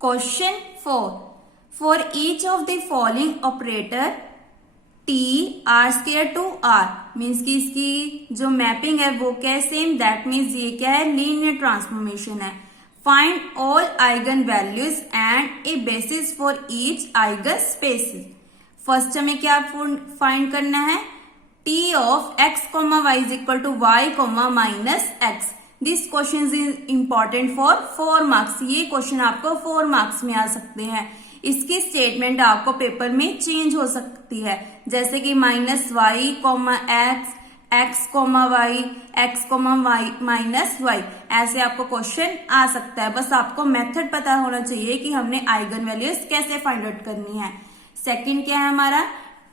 Question 4, for each of the following operator T R square to R, means की इसकी जो mapping है वो क्या है, सेम, दैट मीन्स ये क्या है, लीनियर ट्रांसफॉर्मेशन है। Find all eigen values and a basis for each eigen spaces. First हमें क्या फाइंड करना है, T of X comma Y is equal to Y comma minus X. This question is important for 4 marks. ये क्वेश्चन आपको 4 marks में आ सकते हैं। इसकी स्टेटमेंट आपको पेपर में चेंज हो सकती है, जैसे कि minus Y comma X, X comma Y, X comma Y minus Y, ऐसे आपको क्वेश्चन आ सकता है। बस आपको मेथड पता होना चाहिए कि हमने आइगन वैल्यूज कैसे फाइंड आउट करनी है। सेकंड क्या है हमारा,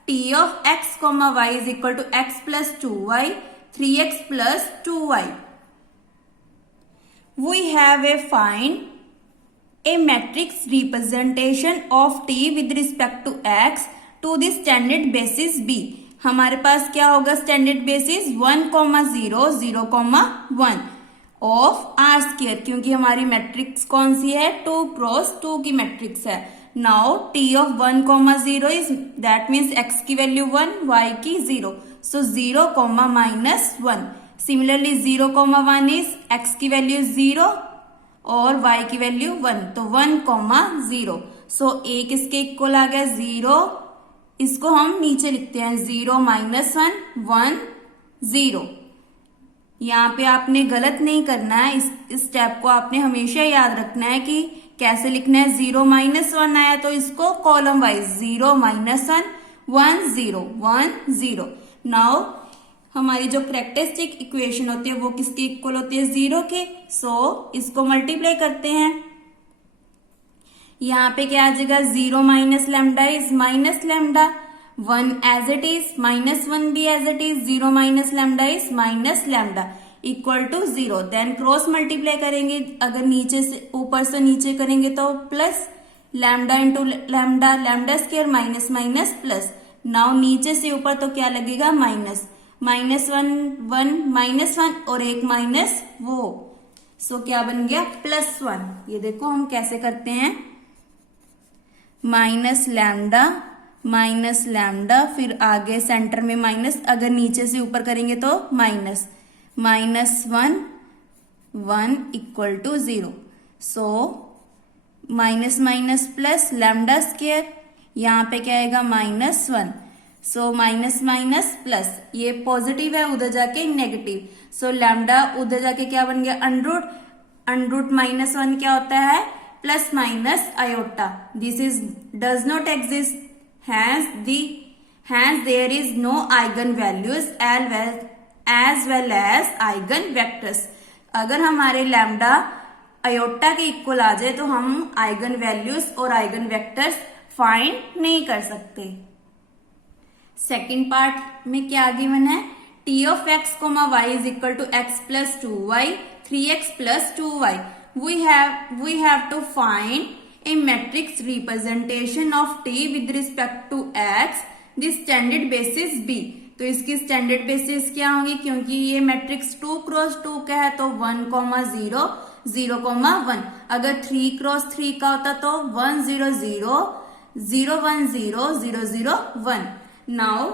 T of X comma Y is equal to X plus 2y, 3x plus 2y। We have a find a matrix representation of t with respect to x to the standard basis b। हमारे पास क्या होगा standard basis 1, 0, 0, 1 of R square, क्योंकि हमारी matrix कौन सी है, 2 cross 2 की matrix है। Now T of 1, 0 is that means x की वैल्यू 1, y की 0, सो 0, -1। सिमिलरली 0, 1 इज x की वैल्यू 0 और y की वैल्यू 1, तो 1, 0। सो a किसके इक्वल आ गया, 0। इसको हम नीचे लिखते हैं 0, -1, 1, 0। यहाँ पे आपने गलत नहीं करना है, इस स्टेप को आपने हमेशा याद रखना है कि कैसे लिखना है। 0, -1 आया तो इसको कॉलम वाइज 0, -1, 1, 0, 1, 0। नाउ हमारी जो कैरेक्टरिस्टिक इक्वेशन होती है वो किसके इक्वल होती है, 0 के। सो इसको मल्टीप्लाई करते हैं। यहाँ पे क्या आ जाएगा, 0 minus lambda is minus lambda, 1 as it is, -1 भी as it is, 0 minus lambda is minus lambda equal to 0। Then cross multiply करेंगे, अगर नीचे से ऊपर से नीचे करेंगे तो plus lambda into lambda, lambda square minus minus plus. Now नीचे से ऊपर तो क्या लगेगा, माइनस, -1, 1, -1 और एक माइनस वो, सो क्या बन गया, +1। ये देखो हम कैसे करते हैं, माइनस लैम्डा, फिर आगे सेंटर में माइनस, अगर नीचे से ऊपर करेंगे तो minus, -1, 1 equal to 0। So minus minus plus lambda square, यहाँ पे क्या आएगा, -1। सो माइनस माइनस प्लस, ये पॉजिटिव है उधर जाके नेगेटिव, सो लैम्डा उधर जाके क्या बन गया, अंडरूट -1 क्या होता है, plus minus iota. This is does not exist, hence there is no eigen values as well as eigen vectors. अगर हमारे लैम्डा आयोटा के इक्वल आ जाए तो हम आइगन वैल्यूज और आइगन वेक्टर्स फाइंड नहीं कर सकते। सेकेंड पार्ट में क्या गिवन है, T of X comma Y is equal to X plus 2y, 3x plus 2y। We have to find a matrix representation of t with respect to x, the standard basis b। तो इसकी standard basis क्या होंगी, क्योंकि ये matrix 2 cross 2 का है तो 1, 0, 0, 1। अगर 3 क्रॉस 3 का होता तो 1, 0, 0, 0, 1, 0, 0, 0, 1। नाउ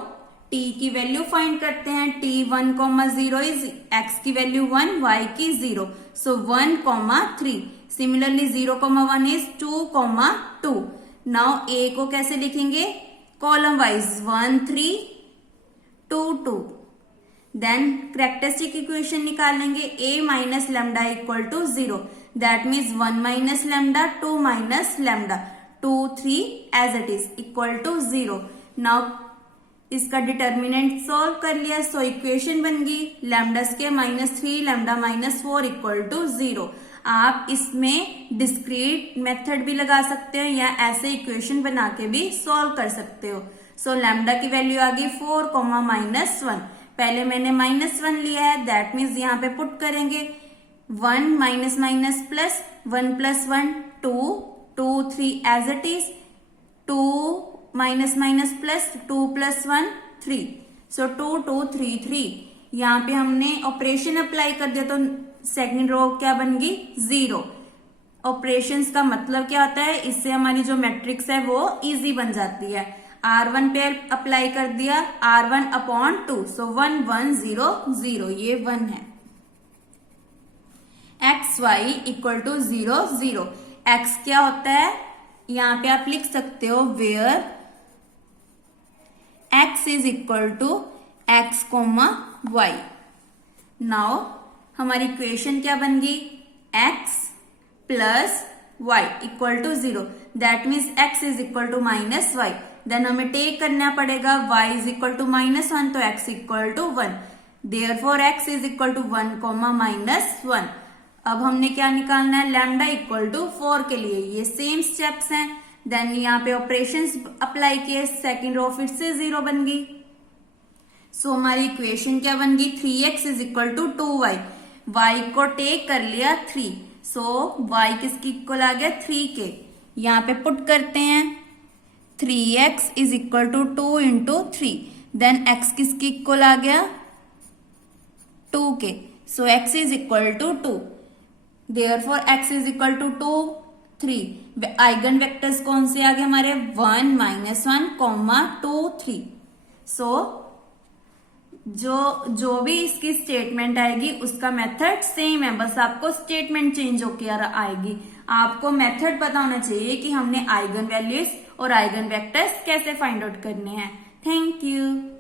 t की वैल्यू फाइंड करते हैं, t 1, 0 इज x की वैल्यू 1, y की 0, so 1, 3। Similarly 0, 1 is 2, 2। Now a को कैसे लिखेंगे, column wise 1, 3, 2, 2। Then characteristic equation निकालेंगे, a minus lambda equal to 0, that means 1 minus lambda, 2 minus lambda, 2, 3 as it is equal to 0। Now इसका determinant solve कर लिया, so equation बन गई lambda square -3 lambda -4 equal to 0। आप इसमें discrete method भी लगा सकते हो या ऐसे इक्वेशन बना के भी सॉल्व कर सकते हो। सो लैम्डा की वैल्यू आ गई 4, -1। पहले मैंने -1 लिया है, दैट मीन्स यहाँ पे पुट करेंगे 1 minus plus 1 + 1 2, 2, 3 as it is, 2 minus plus 2 + 1 3, so 2, 2, 3, 3। यहाँ पे हमने ऑपरेशन अप्लाई कर दिया तो सेकंड रो क्या बन गई, 0। ऑपरेशंस का मतलब क्या होता है, इससे हमारी जो मैट्रिक्स है वो इजी बन जाती है। R1 पे अप्लाई कर दिया, R1/2, सो 1 1 0 0, ये 1 है। XY इक्वल टू 0 0, x क्या होता है, यहां पे आप लिख सकते हो where x is equal to x, y। Now हमारी इक्वेशन क्या बन गई, x plus y equal to 0, that means x is equal to minus y। Then हमें टेक करना पड़ेगा y इज इक्वल टू -1, तो x equal to 1, therefore x is equal to 1, -1। अब हमने क्या निकालना है, लैम्डा इक्वल टू 4 के लिए, ये सेम स्टेप्स हैं। देन यहाँ पे ऑपरेशंस अप्लाई किए, सेकेंड रो फिर से 0 बन गई। सो हमारी इक्वेशन क्या बन गई, 3x is equal to 2y, y को टेक कर लिया 3, सो y किसकी इक्वल आ गया, 3 के। यहाँ पे पुट करते हैं, 3x is equal to 2 into 3, then x किसकी इक्वल आ गया, 2 के, so x is equal to 2, therefore x is equal to 2 3। Eigen vectors कौन से आ गए हमारे, 1 -1, 2 3। सो जो भी इसकी स्टेटमेंट आएगी उसका मेथड सेम है, बस आपको स्टेटमेंट चेंज होकर आएगी। आपको मेथड पता होना चाहिए कि हमने आइगन वैल्यूज और आइगन वेक्टर्स कैसे फाइंड आउट करने हैं। Thank you.